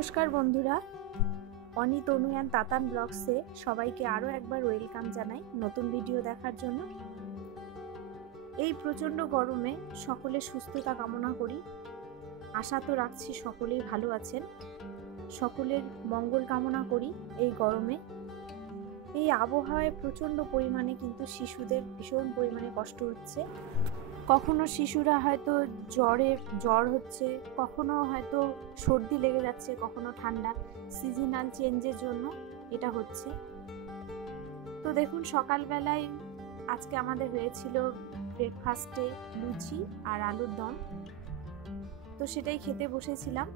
নমস্কার বন্ধুরা, অনি তনু অ্যান্ড তাতান ব্লগসে সবাইকে আরও একবার ওয়েলকাম জানাই নতুন ভিডিও দেখার জন্য। এই প্রচণ্ড গরমে সকলের সুস্থতা কামনা করি। আশা তো রাখছি সকলেই ভালো আছেন, সকলের মঙ্গল কামনা করি। এই গরমে এই আবহাওয়ায় প্রচণ্ড পরিমাণে কিন্তু শিশুদের ভীষণ পরিমাণে কষ্ট হচ্ছে। কখনো শিশুরা হয়তো জ্বর হচ্ছে, কখনো হয়তো সর্দি লেগে যাচ্ছে, কখনো ঠান্ডা। সিজনাল চেঞ্জের জন্য এটা হচ্ছে। তো দেখুন, সকালবেলায় আজকে আমাদের হয়েছিল ব্রেকফাস্টে লুচি আর আলুর দম, তো সেটাই খেতে বসেছিলাম।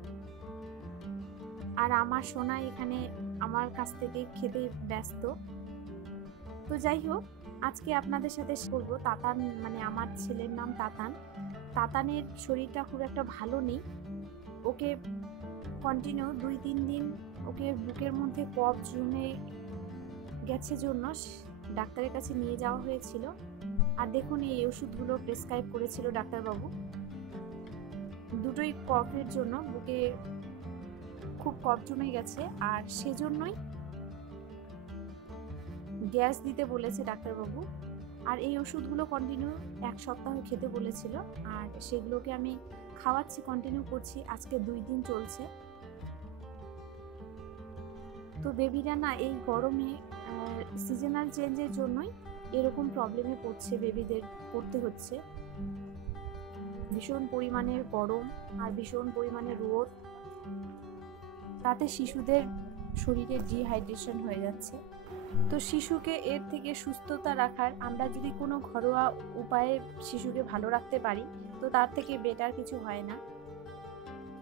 আর আমার সোনা এখানে আমার কাছ থেকে খেতে ব্যস্ত। তো যাই হোক, আজকে আপনাদের সাথে বলবো তাতান, মানে আমার ছেলের নাম তাতান। তাতানের শরীরটা খুব একটা ভালো নেই। ওকে কন্টিনিউ 2-3 দিন ওকে বুকের মধ্যে কফ জমে গেছে জন্য ডাক্তারের কাছে নিয়ে যাওয়া হয়েছিল। আর দেখুন, এই ওষুধগুলো প্রেসক্রাইব করেছিল ডাক্তারবাবু। দুটোই কফের জন্য, বুকে খুব কফ জমে গেছে আর সেজন্যই গ্যাস দিতে বলেছে ডাক্তারবাবু। আর এই ওষুধগুলো কন্টিনিউ 1 সপ্তাহ খেতে বলেছিল, আর সেগুলোকে আমি খাওয়াচ্ছি, কন্টিনিউ করছি। আজকে 2 দিন চলছে। তো বেবিরা না এই গরমে সিজনাল চেঞ্জের জন্যই এরকম প্রবলেমে বেবিদের পড়তে হচ্ছে। ভীষণ পরিমাণের গরম আর ভীষণ পরিমাণে রোদ, তাতে শিশুদের শরীরে ডিহাইড্রেশন হয়ে যাচ্ছে। তো শিশুকে এর থেকে সুস্থতা রাখার আমরা যদি কোনো ঘরোয়া উপায়ে শিশুকে ভালো রাখতে পারি, তো তার থেকে বেটার কিছু হয় না।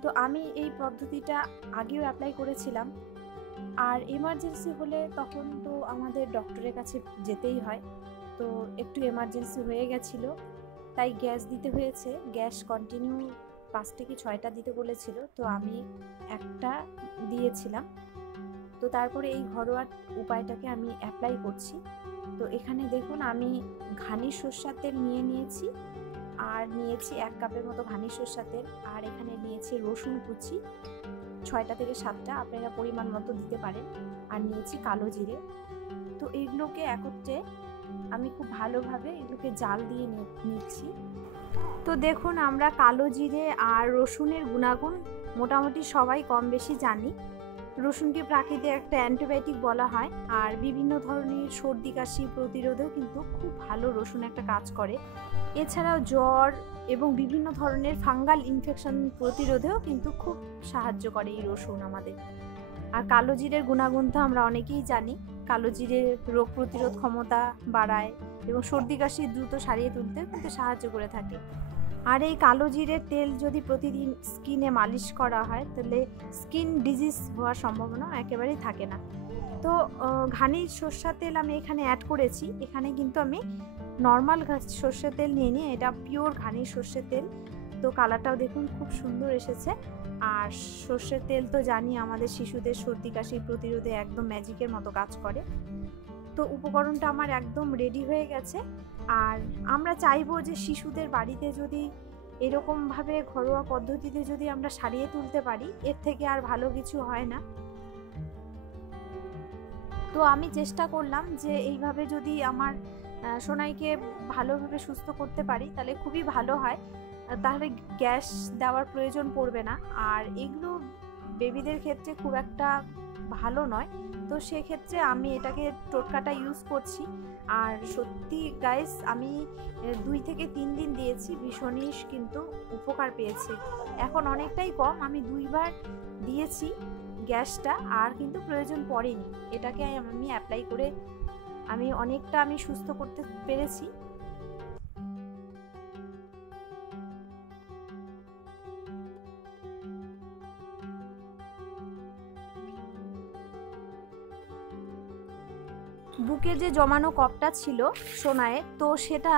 তো আমি এই পদ্ধতিটা আগেও অ্যাপ্লাই করেছিলাম। আর এমার্জেন্সি হলে তখন তো আমাদের ডক্টরের কাছে যেতেই হয়। তো একটু এমার্জেন্সি হয়ে গেছিলো, তাই গ্যাস দিতে হয়েছে। গ্যাস কন্টিনিউ 5 থেকে 6টা দিতে বলেছিল, তো আমি একটা দিয়েছিলাম। তো তারপরে এই ঘরোয়া উপায়টাকে আমি অ্যাপ্লাই করছি। তো এখানে দেখুন, আমি ঘানি সরষের তেল নিয়েছি, আর নিয়েছি 1 কাপের মতো ঘানি সরষের তেল। আর এখানে নিয়েছি রসুন কুচি 6টা থেকে 7টা, আপনারা পরিমাণ মতো দিতে পারেন। আর নিয়েছি কালো জিরে। তো এইগুলোকে একত্রে আমি খুব ভালোভাবে এগুলোকে জাল দিয়ে নিচ্ছি। তো দেখুন, আমরা কালো জিরে আর রসুনের গুণাগুণ মোটামুটি সবাই কম বেশি জানি। রসুনকে প্রাকৃতিক একটা অ্যান্টিবায়োটিক বলা হয়, আর বিভিন্ন ধরনের সর্দি কাশি প্রতিরোধেও কিন্তু খুব ভালো রসুন একটা কাজ করে। এছাড়াও জ্বর এবং বিভিন্ন ধরনের ফাঙ্গাল ইনফেকশন প্রতিরোধেও কিন্তু খুব সাহায্য করে এই রসুন আমাদের। আর কালো জিরের গুণাগুণ তো আমরা অনেকেই জানি। কালো জিরে রোগ প্রতিরোধ ক্ষমতা বাড়ায় এবং সর্দি কাশি দ্রুত সারিয়ে তুলতে কিন্তু সাহায্য করে থাকে। আর এই কালো জিরের তেল যদি প্রতিদিন স্কিনে মালিশ করা হয়, তাহলে স্কিন ডিজিজ হওয়ার সম্ভাবনা একেবারেই থাকে না। তো ঘানি সরষের তেল আমি এখানে অ্যাড করেছি। এখানে কিন্তু আমি নর্মাল সরষের তেল নিয়ে এটা পিওর ঘানি সরষের তেল। তো কালারটাও দেখুন খুব সুন্দর এসেছে। আর সরষের তেল তো জানি আমাদের শিশুদের সর্দি কাশি প্রতিরোধে একদম ম্যাজিকের মতো কাজ করে। তো উপকরণটা আমার একদম রেডি হয়ে গেছে। আর আমরা চাইবো যে শিশুদের বাড়িতে যদি এরকমভাবে ঘরোয়া পদ্ধতিতে যদি আমরা সারিয়ে তুলতে পারি, এর থেকে আর ভালো কিছু হয় না। তো আমি চেষ্টা করলাম যে এইভাবে যদি আমার সোনাইকে ভালোভাবে সুস্থ করতে পারি, তাহলে খুবই ভালো হয়। তাহলে গ্যাস দেওয়ার প্রয়োজন পড়বে না। আর এগুলো বেবিদের ক্ষেত্রে খুব একটা ভালো নয়। তো সেক্ষেত্রে আমি এটাকে টোটকাটা ইউজ করছি। আর সত্যি গাইস, আমি 2 থেকে 3 দিন দিয়েছি, ভীষণই কিন্তু উপকার পেয়েছি। এখন অনেকটাই কম, আমি 2 বার দিয়েছি গ্যাসটা, আর কিন্তু প্রয়োজন পড়েনি। এটাকে আমি অ্যাপ্লাই করে অনেকটা সুস্থ করতে পেরেছি। বুকে যে জমানো কফটা ছিল সোনায়ের, তো সেটা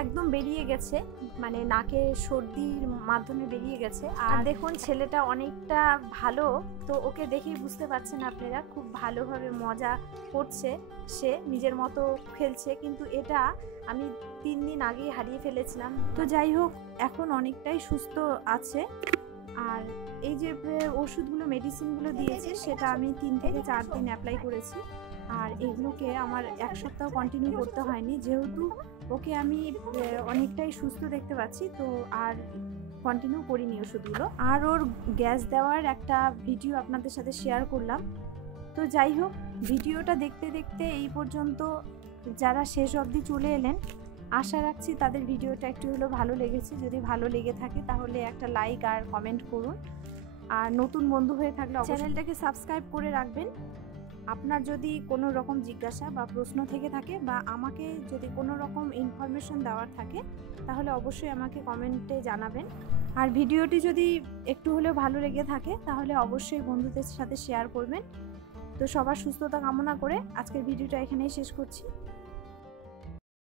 একদম বেরিয়ে গেছে, মানে নাকে সর্দির মাধ্যমে বেরিয়ে গেছে। আর দেখুন, ছেলেটা অনেকটা ভালো। তো ওকে দেখেই বুঝতে পারছেন আপনারা, খুব ভালোভাবে মজা করছে, সে নিজের মতো খেলছে। কিন্তু এটা আমি 3 দিন আগেই হারিয়ে ফেলেছিলাম। তো যাই হোক, এখন অনেকটাই সুস্থ আছে। আর এই যে ওষুধগুলো মেডিসিনগুলো দিয়েছে সেটা আমি 3 থেকে 4 দিন অ্যাপ্লাই করেছি। আর এগুলোকে আমার 1 সপ্তাহ কন্টিনিউ করতে হয়নি, যেহেতু ওকে আমি অনেকটাই সুস্থ দেখতে পাচ্ছি, তো আর কন্টিনিউ করিনি ওষুধগুলো। আর ওর গ্যাস দেওয়ার একটা ভিডিও আপনাদের সাথে শেয়ার করলাম। তো যাই হোক, ভিডিওটা দেখতে দেখতে এই পর্যন্ত যারা শেষ অবধি চলে এলেন, আশা রাখছি তাদের ভিডিওটা একটু হলেও ভালো লেগেছে। যদি ভালো লেগে থাকে তাহলে একটা লাইক আর কমেন্ট করুন। আর নতুন বন্ধু হয়ে থাকলে চ্যানেলটাকে সাবস্ক্রাইব করে রাখবেন। আপনার যদি কোনো রকম জিজ্ঞাসা বা প্রশ্ন থেকে থাকে, বা আমাকে যদি কোনো রকম ইনফরমেশন দেওয়ার থাকে, তাহলে অবশ্যই আমাকে কমেন্টে জানাবেন। আর ভিডিওটি যদি একটু হলেও ভালো লেগে থাকে তাহলে অবশ্যই বন্ধুদের সাথে শেয়ার করবেন। তো সবার সুস্থতা কামনা করে আজকের ভিডিওটা এখানেই শেষ করছি।